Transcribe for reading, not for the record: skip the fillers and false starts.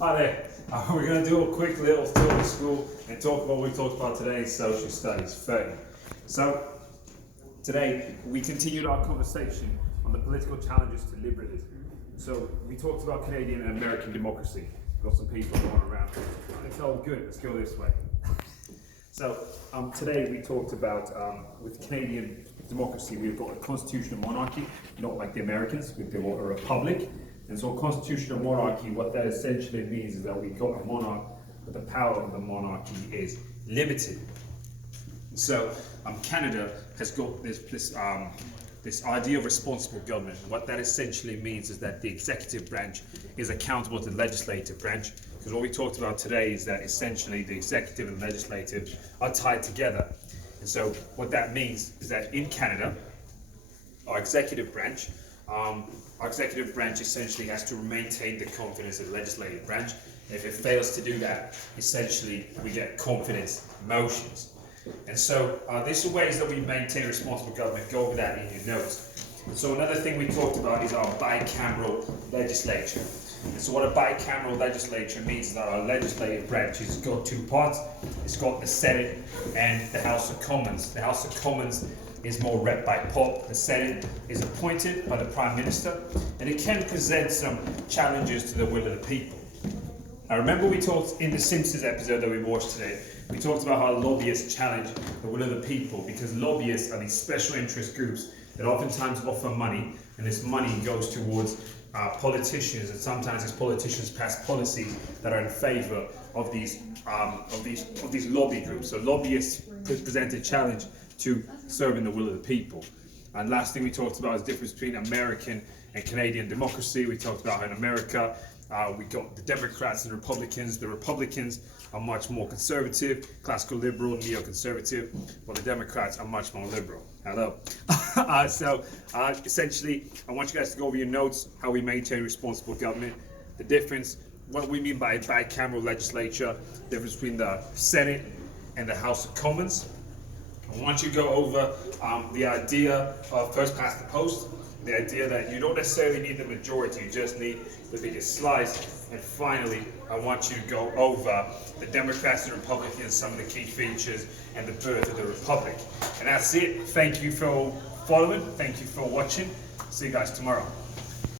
Hi there. We're going to do a quick little tour of school and talk about what we talked about today in Social Studies 30. So, today we continued our conversation on the political challenges to liberalism. So, we talked about Canadian and American democracy. Got some people going around. It's all good, let's go this way. So, today we talked about, with Canadian democracy, we've got a constitutional monarchy, not like the Americans, we've got a republic. And so constitutional monarchy, what that essentially means is that we've got a monarch, but the power of the monarchy is limited. So Canada has got this idea of responsible government. What that essentially means is that the executive branch is accountable to the legislative branch, because what we talked about today is that essentially the executive and legislative are tied together. And so what that means is that in Canada, our executive branch essentially has to maintain the confidence of the legislative branch. If it fails to do that, essentially we get confidence motions. And so these are ways that we maintain responsible government. Go over that in your notes. So another thing we talked about is our bicameral legislature. And so what a bicameral legislature means is that our legislative branch has got two parts. It's got the Senate and the House of Commons. The House of Commons is more rep by pop. The Senate is appointed by the Prime Minister, and it can present some challenges to the will of the people. I remember we talked in the Simpsons episode that we watched today, we talked about how lobbyists challenge the will of the people, because lobbyists are these special interest groups that oftentimes offer money, and this money goes towards politicians, and sometimes these politicians pass policies that are in favor of these lobby groups. So lobbyists present a challenge to serving the will of the people. And last thing we talked about is the difference between American and Canadian democracy. We talked about how in America we got the Democrats and Republicans. The Republicans are much more conservative, classical liberal, neoconservative, while the Democrats are much more liberal. Hello. Essentially, I want you guys to go over your notes, how we maintain responsible government, the difference, what we mean by bicameral legislature, the difference between the Senate and the House of Commons. I want you to go over the idea of first past the post, the idea that you don't necessarily need the majority, you just need the biggest slice. And finally, I want you to go over the Democrats and Republicans, some of the key features, and the birth of the Republic. And that's it. Thank you for following. Thank you for watching. See you guys tomorrow.